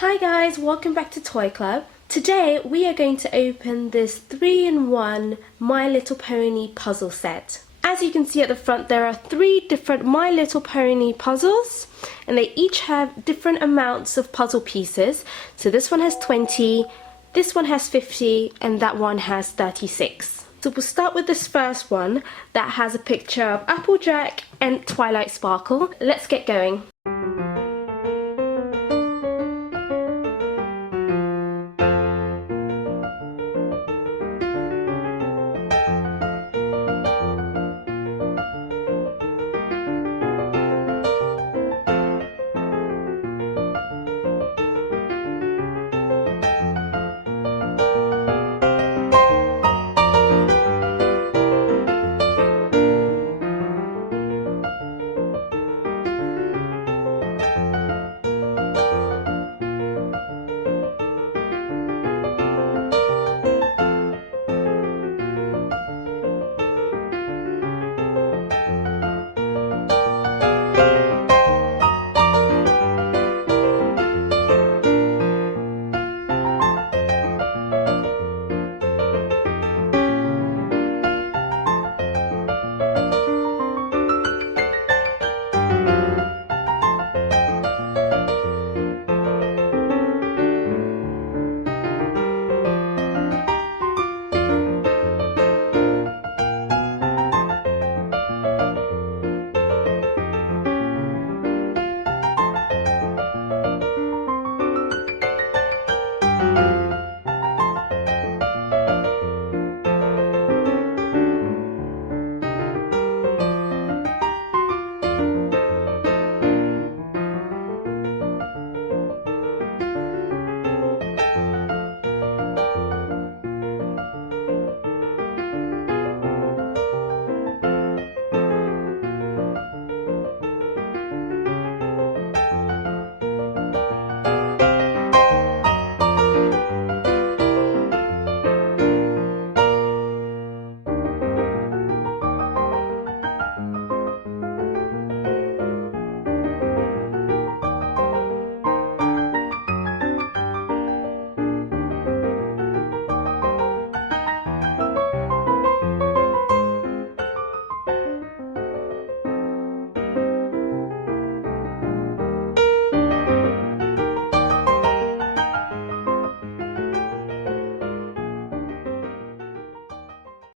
Hi guys, welcome back to Toy Club. Today we are going to open this 3-in-1 My Little Pony puzzle set. As you can see at the front, there are 3 different My Little Pony puzzles and they each have different amounts of puzzle pieces. So this one has 20, this one has 50 and that one has 36. So we'll start with this first one that has a picture of Applejack and Twilight Sparkle. Let's get going.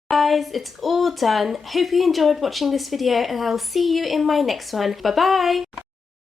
Guys, it's all done. Hope you enjoyed watching this video and I'll see you in my next one. Bye bye!